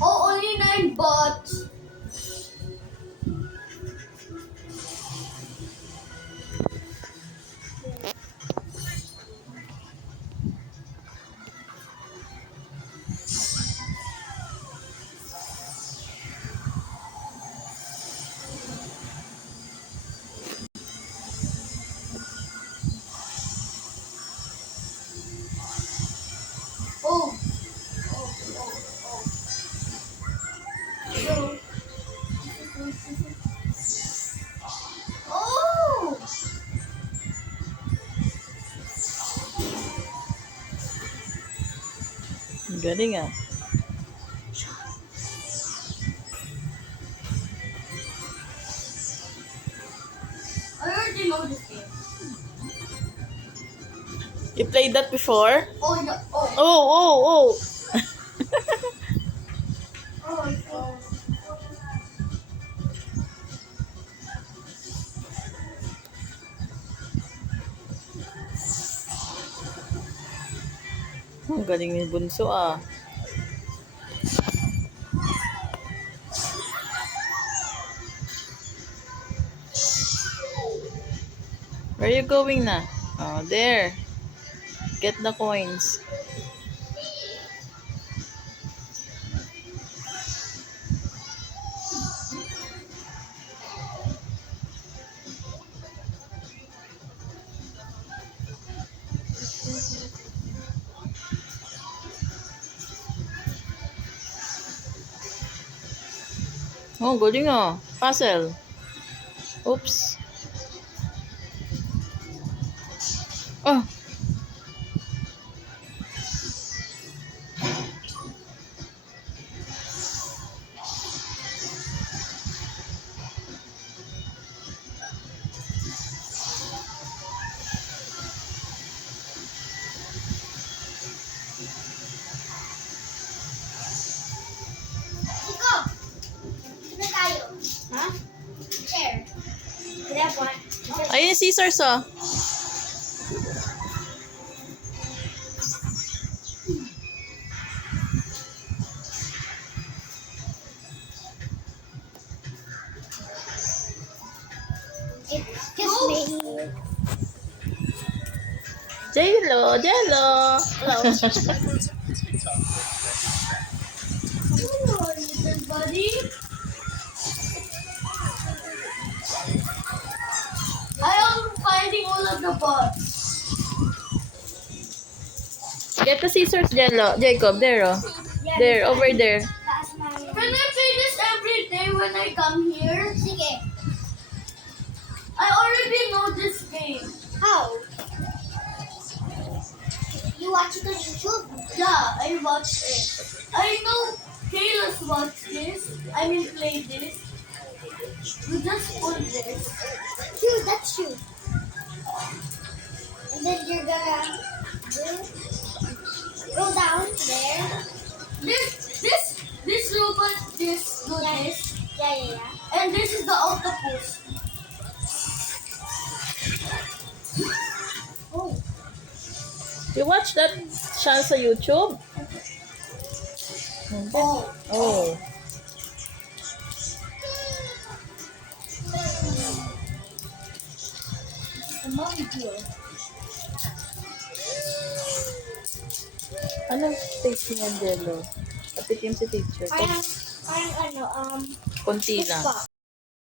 Oh, only 9 bots. Oh. Oh, oh, oh. So, oh! Ang galing ah. I already know this game. You played that before? Oh, yeah. Oh. Oh, oh, oh. Oh, oh. Ang galing ni Bunso ah. Where you going na? Oh, there. Get the coins. Oh, galing ah. Puzzle. Oops. Oh. Iko! Sino tayo? Ha? Share. Kaya po. Ayun yung scissors oh. Excuse me. Jello, Jello. Hello. Hello, little buddy. I am finding all of the bots. Get the scissors, Jello. Jacob, there oh. There, over there. Can I play this every day when I come here? Sige. I already know this game. How? You watch it on YouTube? Yeah, I watched it. I know Kayla's watched this. I mean, play this. You just pull this. True, that's true. And then you're gonna go down there. This robot, this, do this. Yeah. And this is the octopus. Oh. You watch that siya sa YouTube? Oh. Oh. The mommy here. Anong taste niyan, Jello? Patikim si teacher. Parang ano, Konti lang. puspa.